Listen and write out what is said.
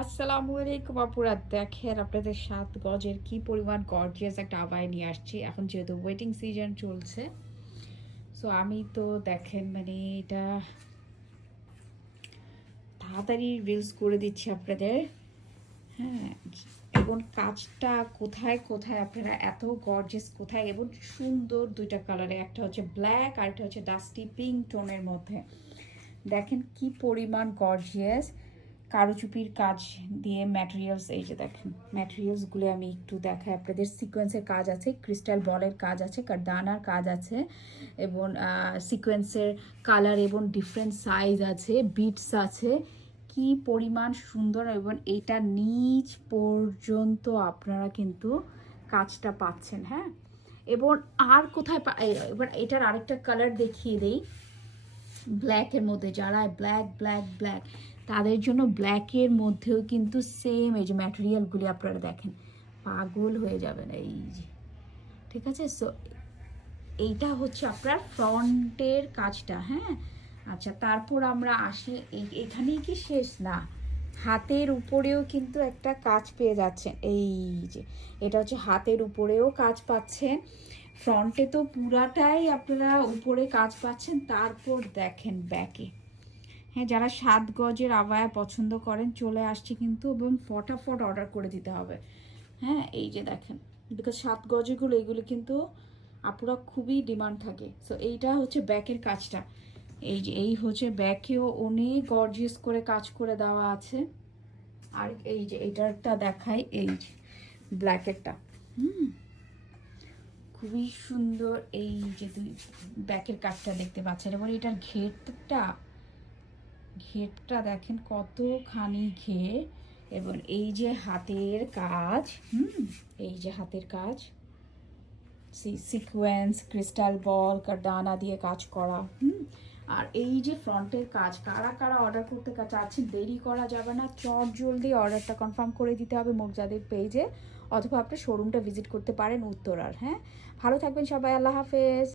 আসসালামু আলাইকুম আপুরা, দেখেন আপনাদের 7 গজের কি পরিমাণ গর্জিয়াস একটা আবায়া নিয়ে আসছি। এখন যেহেতু ওয়েটিং সিজন চলছে, সো আমি তো দেখেন মানে এটা তাড়াতাড়ি রিলস করে দিচ্ছি আপনাদের। হ্যাঁ, এবং কাজটা কোথায় কোথায় আপনারা এত গর্জিয়াস কোথায়, এবং সুন্দর দুইটা কালারে, একটা হচ্ছে ব্ল্যাক আর একটা হচ্ছে ডাস্টি পিঙ্ক টোনের মধ্যে। দেখেন কি পরিমাণ গর্জিয়াস কারুচুপির কাজ দিয়ে ম্যাটেরিয়ালস। এই যে দেখেন ম্যাটেরিয়ালসগুলো আমি একটু দেখাই আপনাদের। সিকোয়েন্সের কাজ আছে, ক্রিস্টাল বলের কাজ আছে, কারদানার কাজ আছে, এবং সিকোয়েন্সের কালার এবং ডিফারেন্ট সাইজ আছে, বিটস আছে। কি পরিমাণ সুন্দর, এবং এটা নিচ পর্যন্ত আপনারা কিন্তু কাজটা পাচ্ছেন। হ্যাঁ, এবং আর কোথায় এবার এটার আরেকটা কালার দেখিয়ে দেই। ব্ল্যাকের মধ্যে যারা ব্ল্যাক ব্ল্যাক ব্ল্যাক, তাদের জন্য ব্ল্যাকের মধ্যেও কিন্তু সেম এই যে ম্যাটেরিয়ালগুলি আপনারা দেখেন, পাগল হয়ে যাবেন। এই যে ঠিক আছে। সো এইটা হচ্ছে আপনার ফ্রন্টের কাজটা। হ্যাঁ, আচ্ছা, তারপর আমরা আসি এখানেই কি শেষ না, হাতের উপরেও কিন্তু একটা কাজ পেয়ে যাচ্ছেন। এই যে এটা হচ্ছে হাতের উপরেও কাজ পাচ্ছেন, ফ্রন্টে তো পুরাটাই আপনারা উপরে কাজ পাচ্ছেন। তারপর দেখেন ব্যাকে, হ্যাঁ, যারা 7 গজের আবায়া পছন্দ করেন চলে আসছে কিন্তু, এবং ফটাফট অর্ডার করে দিতে হবে। হ্যাঁ, এই যে দেখেন, বিকজ 7 গজেগুলো এগুলো কিন্তু আপুরা খুবই ডিমান্ড থাকে। সো এইটা হচ্ছে ব্যাকের কাজটা। এই যে এই হচ্ছে ব্যাকেও অনেক গর্জিয়াস করে কাজ করে দেওয়া আছে। আর এই যে এইটারটা দেখাই, এই যে ব্ল্যাকেরটা, খুবই সুন্দর। এই যে দুই ব্যাকের কাজটা দেখতে পাচ্ছেন, এবং এটার ঘেরটা দেখেন কতখানি ঘের, এবং এই যে হাতের কাজ, এই যে হাতের কাজ, সিকোয়েন্স, ক্রিস্টাল বল, কারদানা দিয়ে কাজ করা। আর এই যে ফ্রন্টের কাজ, কারা কারা অর্ডার করতে চাচ্ছেন দেরি করা যাবে না, চট জলদি অর্ডারটা কনফার্ম করে দিতে হবে মুগজাদের পেজে, অথবা আপনি শোরুমটা ভিজিট করতে পারেন উত্তরার। হ্যাঁ, ভালো থাকবেন সবাই, আল্লাহ হাফেজ।